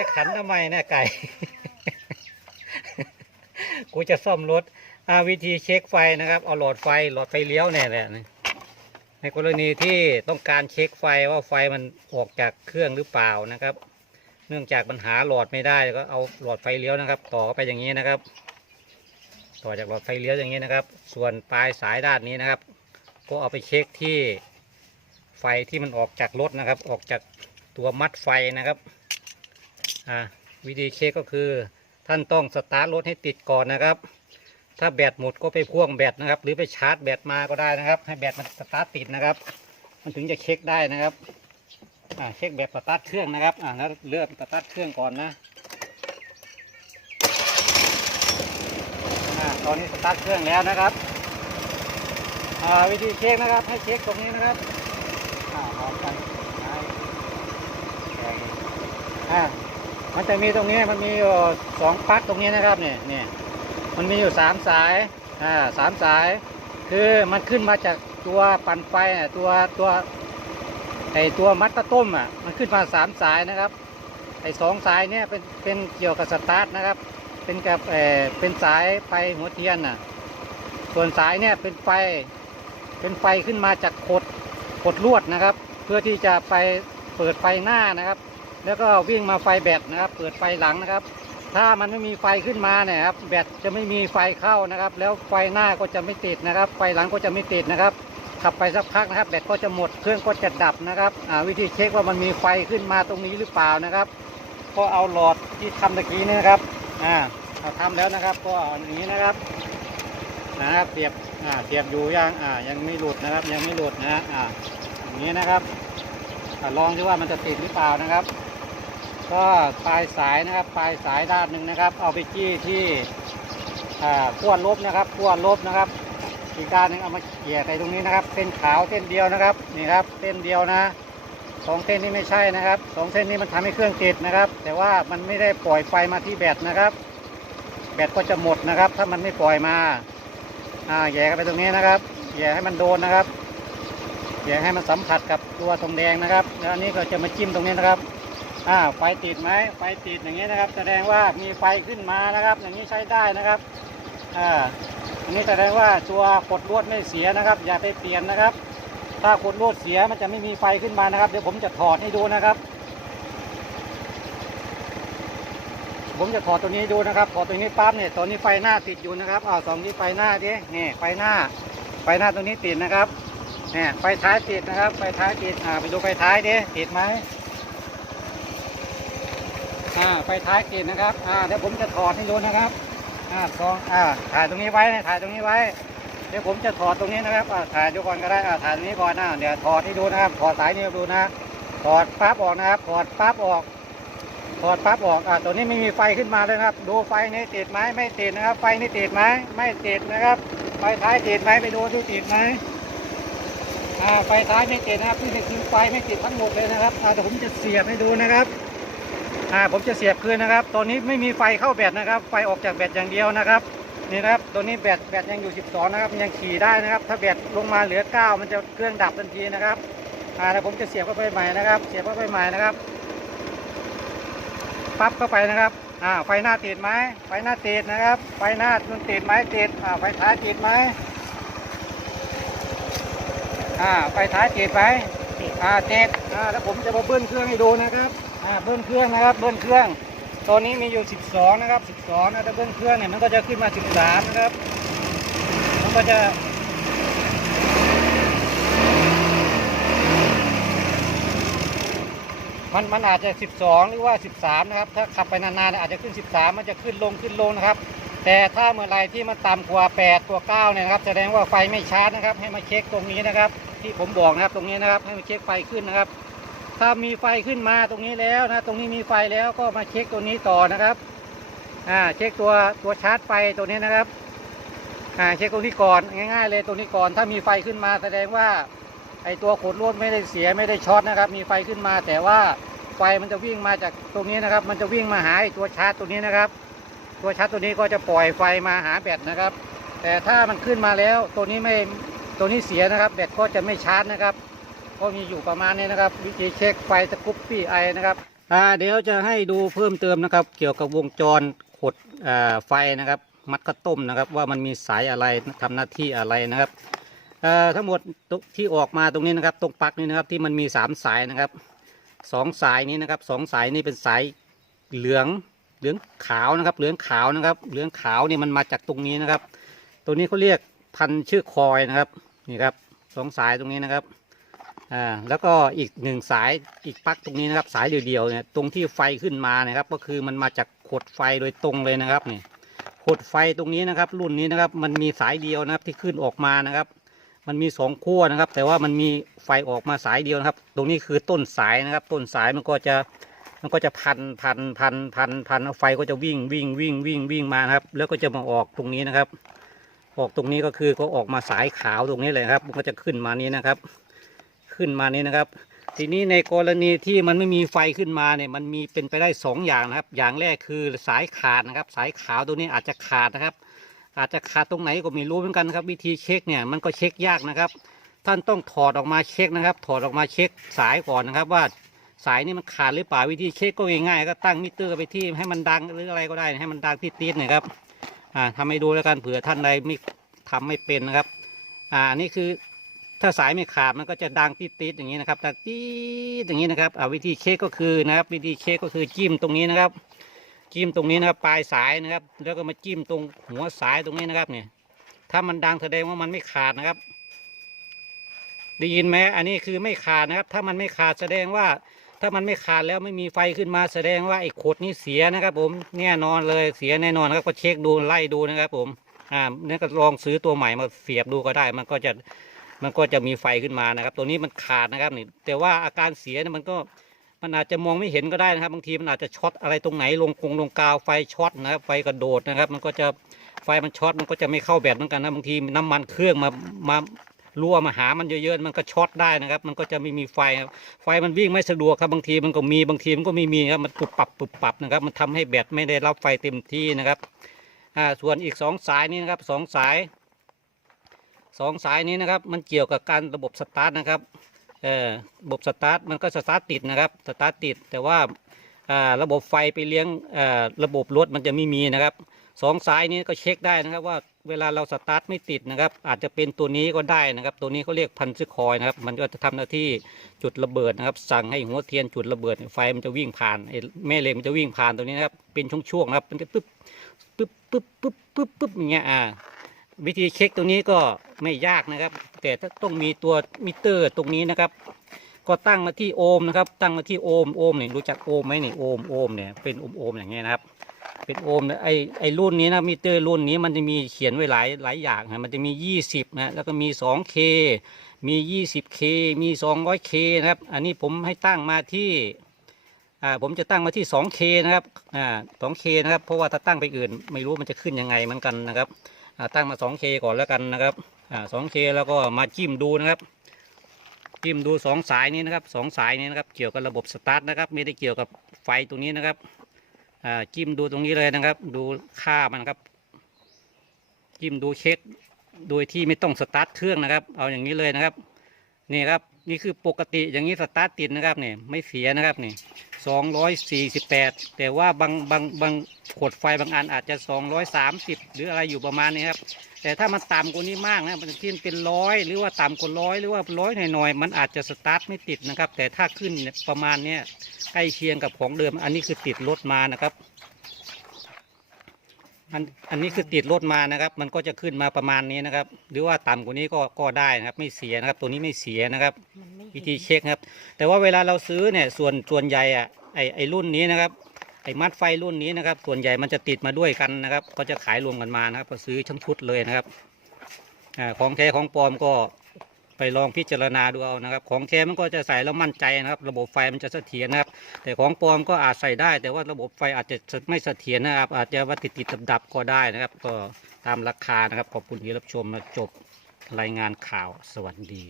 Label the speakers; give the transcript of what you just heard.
Speaker 1: จะขันทำไมเนี่ยไก่ กูจะซ่อมรถอาวิธีเช็คไฟนะครับ เอาหลอดไฟหลอดไฟเลี้ยวเนี่ยแหละในกรณีที่ต้องการเช็คไฟว่าไฟมันออกจากเครื่องหรือเปล่านะครับ เนื่องจากปัญหาหลอดไม่ได้ก็เอาหลอดไฟเลี้ยวนะครับ ต่อไปอย่างนี้นะครับ ต่อจากหลอดไฟเลี้ยวอย่างนี้นะครับ ส่วนปลายสายด้านนี้นะครับ ก็เอาไปเช็คที่ไฟที่มันออกจากรถนะครับ ออกจากตัวมัดไฟนะครับ อ่าวิธีเช็คก็คือ ท่านต้องสตาร์ทรถให้ติดก่อนนะครับ ถ้าแบตหมดก็ไปพ่วงแบตนะครับ หรือไปชาร์จแบตมาก็ได้นะครับ ให้แบตมันสตาร์ทติดนะครับ มันถึงจะเช็คได้นะครับอ่าเช็คแบบสตาร์ทเครื่องนะครับอ่าแล้วเลือกสตาร์ทเครื่องก่อนนะอ่าตอนนี้สตาร์ทเครื่องแล้วนะครับอ่าวิธีเช็คนะครับ ให้เช็คตรงนี้นะครับอ่าพร้อมกันอ่า มันจะมีตรงนี้มันมีอยู่สองปลั๊กตรงนี้นะครับเนี่ยเนี่ยมันมีอยู่สามสายอ่าสามสาย คือมันขึ้นมาจากตัวปั่นไฟตัวตัวไอตัวมัดตะต้มอะมันขึ้นมาสามสายนะครับไอสองสายเนี่ยเป็นเป็นเกี่ยวกับสตาร์ทนะครับ เป็นกับเออเป็นสายไฟหัวเทียนน่ะส่วนสายเนี่ยเป็นไฟเป็นไฟขึ้นมาจากขดขดลวดนะครับ เพื่อที่จะไปเปิดไฟหน้านะครับ แล้วก็วิ่งมาไฟแบตนะครับ เปิดไฟหลังนะครับ ถ้ามันไม่มีไฟขึ้นมาเนี่ยครับแบตจะไม่มีไฟเข้านะครับ แล้วไฟหน้าก็จะไม่ติดนะครับ ไฟหลังก็จะไม่ติดนะครับ ขับไปสักพักนะครับ แบตก็จะหมดเครื่องก็จะดับนะครับวิธีเช็คว่ามันมีไฟขึ้นมาตรงนี้หรือเปล่านะครับ ก็เอาหลอดที่ทำตะกี้นี่นะครับอ่าเราทำแล้วนะครับ ก็เอาอย่างนี้นะครับนะครับเสียบอ่าเสียบอยู่ยังอ่ายังไม่หลุดนะครับ ยังไม่หลุดนะอ่าอย่างนี้นะครับอลองดูว่ามันจะติดหรือเปล่านะครับ ก็ปลายสายนะครับปลายสายด้านหนึ่งนะครับ เอาไปจี้ที่ขั้วลบนะครับขั้วลบนะครับ อีกด้านหนึ่งเอามาเกี่ยใส่ตรงนี้นะครับ เส้นขาวเส้นเดียวนะครับนี่ครับเส้นเดียวนะสองเส้นนี้ไม่ใช่นะครับสองเส้นนี้มันทำให้เครื่องติดนะครับ แต่ว่ามันไม่ได้ปล่อยไฟมาที่แบตนะครับ แบตก็จะหมดนะครับ ถ้ามันไม่ปล่อยมาอ่าแย่ไปตรงนี้นะครับแย่ให้มันโดนนะครับแย่ให้มันสัมผัสกับตัวทองแดงนะครับ แล้วอันนี้ก็จะมาจิ้มตรงนี้นะครับ อ่าไฟติดไหมไฟติดอย่างนี้นะครับ แสดงว่ามีไฟขึ้นมานะครับ อย่างนี้ใช้ได้นะครับอ่าอันนี้แสดงว่าตัวกดลวดไม่เสียนะครับ อย่าไปเปลี่ยนนะครับ ถ้ากดลวดเสียมันจะไม่มีไฟขึ้นมานะครับ เดี๋ยวผมจะถอดให้ดูนะครับ ผมจะถอดตัวนี้ดูนะครับถอดตัวนี้ปั๊บเนี่ยตอนนี้ไฟหน้าติดอยู่นะครับอ้าวสองที่ไฟหน้าดินี่ไฟหน้า ไฟหน้าตัวนี้ติดนะครับเนี่ยไฟท้ายติดนะครับ ไฟท้ายติดอ่าไปดูไฟท้ายดิติดไหม อ่าไฟท้ายติดนะครับอ่าเดี๋ยวผมจะถอดให้ดูนะครับอ่าสองอ่าถ่ายตรงนี้ไว้นะถ่ายตรงนี้ไว้ เดี๋ยวผมจะถอดตรงนี้นะครับอ่าถ่ายดูก่อนก็ได้อ่าถ่ายตรงนี้ก่อนนะเดี๋ยวถอดให้ดูนะครับถอดสายนี้ดูนะถอดปั๊บออกนะครับถอดปั๊บออกถอดปั๊บออกอ่าตัวนี้ไม่มีไฟขึ้นมาเลยครับ ดูไฟนี้ติดไหมไม่ติดนะครับ ไฟนี้ติดไหมไม่ติดนะครับไฟท้ายติดไหมไปดูที่ติดไหมอ่าไฟท้ายไม่ติดนะครับที่คือไฟไม่ติดทั้งหมดเลยนะครับอ่าเดี๋ยวผมจะเสียบให้ดูนะครับ อ่าผมจะเสียบคืนนะครับ ตอนนี้ไม่มีไฟเข้าแบตนะครับ ไฟออกจากแบตอย่างเดียวนะครับ นี่นะครับ ตัวนี้แบตแบตยังอยู่ 12 นะครับ ยังขี่ได้นะครับ ถ้าแบตลงมาเหลือ 9 มันจะเครื่องดับทันทีนะครับ อ่าแล้วผมจะเสียบเข้าไปใหม่นะครับ เสียบเข้าไปใหม่นะครับ ปั๊บเข้าไปนะครับ อ่า ไฟหน้าติดไหมไฟหน้าติดนะครับ ไฟหน้ามันติดไหมติด อ่า ไฟท้ายติดไหมอ่า ไฟท้ายติดไหมอ่า ติด อ่า แล้วผมจะมาเบิ้ลเครื่องให้ดูนะครับ อ่าเบิ้ลเครื่องนะครับเบิ้ลเครื่อง ตัวนี้มีอยู่ 12 นะครับ 12นะถ้าเบิ้ลเครื่องเนี่ยมันก็จะขึ้นมา 13 นะครับ มันก็จะมันมันอาจจะ 12 หรือว่า 13 นะครับ ถ้าขับไปนานๆอาจจะขึ้น 13 มันจะขึ้นลงขึ้นลงนะครับ แต่ถ้าเมื่อไรที่มันต่ำกว่า 8 ตัว 9 เนี่ยนะครับ แสดงว่าไฟไม่ชาร์จนะครับ ให้มาเช็คตรงนี้นะครับ ที่ผมบอกนะครับ ตรงนี้นะครับ ให้มาเช็คไฟขึ้นนะครับ ถ้ามีไฟขึ้นมาตรงนี้แล้วนะ ตรงนี้มีไฟแล้วก็มาเช็คตัวนี้ต่อนะครับ อ่า เช็คตัวตัวชาร์จไฟตัวนี้นะครับ อ่า เช็คตรงนี้ก่อนง่าย ๆ เลยตรงนี้ก่อน ถ้ามีไฟขึ้นมาแสดงว่า ไอตัวขดลวดไม่ได้เสียไม่ได้ช็อตนะครับ มีไฟขึ้นมา แต่ว่าไฟมันจะวิ่งมาจากตรงนี้นะครับ มันจะวิ่งมาหาตัวชาร์จตัวนี้นะครับ ตัวชาร์จตัวนี้ก็จะปล่อยไฟมาหาแบตนะครับ แต่ถ้ามันขึ้นมาแล้วตัวนี้ไม่ตัวนี้เสียนะครับ แบตก็จะไม่ชาร์จนะครับ ก็มีอยู่ประมาณนี้นะครับ วิธีเช็คไฟสกุปปี้ไอนะครับอ่าเดี๋ยวจะให้ดูเพิ่มเติมนะครับ เกี่ยวกับวงจรขดอ่าไฟนะครับ มัดข้าวต้มนะครับ ว่ามันมีสายอะไรทำหน้าที่อะไรนะครับอ่อทั้งหมดที่ออกมาตรงนี้นะครับ ตรงปลั๊กนี้นะครับที่มันมีสามสายนะครับสองสายนี้นะครับสองสายนี้เป็นสายเหลืองเหลืองขาวนะครับ เหลืองขาวนะครับ เหลืองขาวนี่มันมาจากตรงนี้นะครับ ตัวนี้เขาเรียกพันชื่อคอยนะครับนี่ครับสองสายตรงนี้นะครับ อ่าแล้วก็อีกหนึ่งสายอีกปลั๊กตรงนี้นะครับ สายเดียวๆเนี่ยตรงที่ไฟขึ้นมานะครับ ก็คือมันมาจากขดไฟโดยตรงเลยนะครับนี่ขดไฟตรงนี้นะครับ รุ่นนี้นะครับ มันมีสายเดียวนะครับที่ขึ้นออกมานะครับ มันมีสองขั้วนะครับ แต่ว่ามันมีไฟออกมาสายเดียวนะครับ ตรงนี้คือต้นสายนะครับ ต้นสายมันก็จะมันก็จะพันพันพันพันพันไฟก็จะวิ่งวิ่งวิ่งวิ่งวิ่งมาครับ แล้วก็จะมาออกตรงนี้นะครับ ออกตรงนี้ก็คือก็ออกมาสายขาวตรงนี้เลยครับ มันก็จะขึ้นมานี้นะครับ ขึ้นมานี้นะครับ ทีนี้ในกรณีที่มันไม่มีไฟขึ้นมาเนี่ยมันมีเป็นไปได้สองอย่างนะครับ อย่างแรกคือสายขาดนะครับ สายขาวตัวนี้อาจจะขาดนะครับ อาจจะขาดตรงไหนก็ไม่รู้เหมือนกันครับ วิธีเช็คเนี่ยมันก็เช็คยากนะครับ ท่านต้องถอดออกมาเช็คนะครับ ถอดออกมาเช็คสายก่อนนะครับว่าสายนี้มันขาดหรือเปล่าวิธีเช็คก็ง่ายๆก็ตั้งมิเตอร์ไปที่ให้มันดังหรืออะไรก็ได้ให้มันดังที่ตีดนะครับอ่าทำให้ดูแล้วกันเผื่อท่านใดไม่ทำไม่เป็นนะครับ อ่านนี่คือ ถ้าสายไม่ขาดมันก็จะดังติดๆอย่างนี้นะครับดังติดอย่างนี้นะครับอ่าวิธีเช็คก็คือนะครับ วิธีเช็คก็คือจิ้มตรงนี้นะครับ จิ้มตรงนี้นะครับ ปลายสายนะครับ แล้วก็มาจิ้มตรงหัวสายตรงนี้นะครับ เนี่ย ถ้ามันดังแสดงว่ามันไม่ขาดนะครับ ได้ยินไหมอันนี้คือไม่ขาดนะครับ ถ้ามันไม่ขาดแสดงว่า ถ้ามันไม่ขาดแล้วไม่มีไฟขึ้นมาแสดงว่าไอ้ขดนี้เสียนะครับ ผมแน่นอนเลยเสียแน่นอนครับก็เช็คดูไล่ดูนะครับ ผมอ่าเนี่ยก็ลองซื้อตัวใหม่มาเสียบดูก็ได้ มันก็จะ มันก็จะมีไฟขึ้นมานะครับ ตัวนี้มันขาดนะครับนี่แต่ว่าอาการเสียเนี่ยมันก็มันอาจจะมองไม่เห็นก็ได้นะครับ บางทีมันอาจจะช็อตอะไรตรงไหนลงกงลงกาวไฟช็อตนะครับไฟกระโดดนะครับ มันก็จะไฟมันช็อตมันก็จะไม่เข้าแบตเหมือนกันนะบางทีน้ำมันเครื่องมามารั่วมาหามันเยอะๆมันก็ช็อตได้นะครับ มันก็จะไม่มีไฟไฟมันวิ่งไม่สะดวกครับบางทีมันก็มีบางทีมันก็ไม่มีครับมันปุบปับปุบปับนะครับ มันทำให้แบตไม่ได้รับไฟเต็มที่นะครับอ่าส่วนอีกสองสายนี้นะครับสองสาย สองสายนี้นะครับ มันเกี่ยวกับการระบบสตาร์ทนะครับเออระบบสตาร์ทมันก็สตาร์ทติดนะครับสตาร์ทติด แต่ว่าอ่าระบบไฟไปเลี้ยงอ่าระบบรถมันจะไม่มีนะครับสองสายนี้ก็เช็คได้นะครับว่าเวลาเราสตาร์ทไม่ติดนะครับ อาจจะเป็นตัวนี้ก็ได้นะครับ ตัวนี้เขาเรียกพันซึคอยนะครับ มันก็จะทำหน้าที่จุดระเบิดนะครับ สั่งให้หัวเทียนจุดระเบิดไฟมันจะวิ่งผ่านแม่เหล็กมันจะวิ่งผ่านตัวนี้นะครับเป็นช่วงๆนะครับมันจะปึ๊บปึ๊บปึ๊บปึ๊บปึ๊บปึ๊บอย่างเงี้ยอ่า วิธีเช็คตรงนี้ก็ไม่ยากนะครับ แต่ถ้าต้องมีตัวมิเตอร์ตรงนี้นะครับ ก็ตั้งมาที่โอห์มนะครับ ตั้งมาที่โอห์มโอห์มเนี่ยรู้จักโอห์มไหมเนี่ยโอห์มโอห์มเนี่ยเป็นโอห์มโอห์มอย่างเงี้ยนะครับ เป็นโอห์มไอไอรุ่นนี้นะมิเตอร์รุ่นนี้มันจะมีเขียนไว้หลายหลายอย่างนะมันจะมี 20นะแล้วก็มี 2K มี 20K มี 200K นะครับ อันนี้ผมให้ตั้งมาที่อ่าผมจะตั้งมาที่ 2K นะครับอ่า 2K นะครับ เพราะว่าถ้าตั้งไปอื่น ไม่รู้มันจะขึ้นยังไงเหมือนกันนะครับ ตั้งมา 2K ก่อนแล้วกันนะครับอ่า 2K แล้วก็มาจิ้มดูนะครับ จิ้มดูสองสายนี้นะครับสองสายนี้นะครับ เกี่ยวกับระบบสตาร์ทนะครับ ไม่ได้เกี่ยวกับไฟตรงนี้นะครับจิ้มดูตรงนี้เลยนะครับ ดูค่ามันครับ จิ้มดูเช็ค โดยที่ไม่ต้องสตาร์ทเครื่องนะครับ เอาอย่างนี้เลยนะครับ นี่ครับ นี่คือปกติอย่างนี้สตาร์ทติดนะครับเนี่ยไม่เสียนะครับนี่ สองร้อยสี่สิบแปดแต่ว่าบางบางบางขดไฟบางอันอาจจะสองร้อยสามสิบหรืออะไรอยู่ประมาณนี้ครับ แต่ถ้ามันต่ำกว่านี้มากนะมันขึ้นเป็นร้อยหรือว่าต่ำกว่าร้อยหรือว่าร้อยหน่อยๆมันอาจจะสตาร์ทไม่ติดนะครับ แต่ถ้าขึ้นประมาณเนี้ยใกล้เคียงกับของเดิม อันนี้คือติดรถมานะครับ อันอันนี้คือติดรถมานะครับ มันก็จะขึ้นมาประมาณนี้นะครับ หรือว่าต่ำกว่านี้ก็ก็ได้นะครับ ไม่เสียนะครับ ตัวนี้ไม่เสียนะครับ
Speaker 2: มันไม่
Speaker 1: วิธีเช็คครับ แต่ว่าเวลาเราซื้อเนี่ยส่วนส่วนใหญ่อะไอไอรุ่นนี้นะครับ ไอมัดไฟรุ่นนี้นะครับ ส่วนใหญ่มันจะติดมาด้วยกันนะครับ ก็จะขายรวมกันมานะครับก็ซื้อทั้งชุดเลยนะครับอ่าของแท้ของปลอมก็ ไปลองพิจารณาดูเอานะครับ ของแท้มันก็จะใส่แล้วมั่นใจนะครับ ระบบไฟมันจะเสถียรนะครับ แต่ของปลอมก็อาจใส่ได้ แต่ว่าระบบไฟอาจจะไม่เสถียรนะครับ อาจจะว่าติดติดดับดับก็ได้นะครับ ก็ตามราคานะครับขอบคุณที่รับชมมาจบรายงานข่าวสวัสดี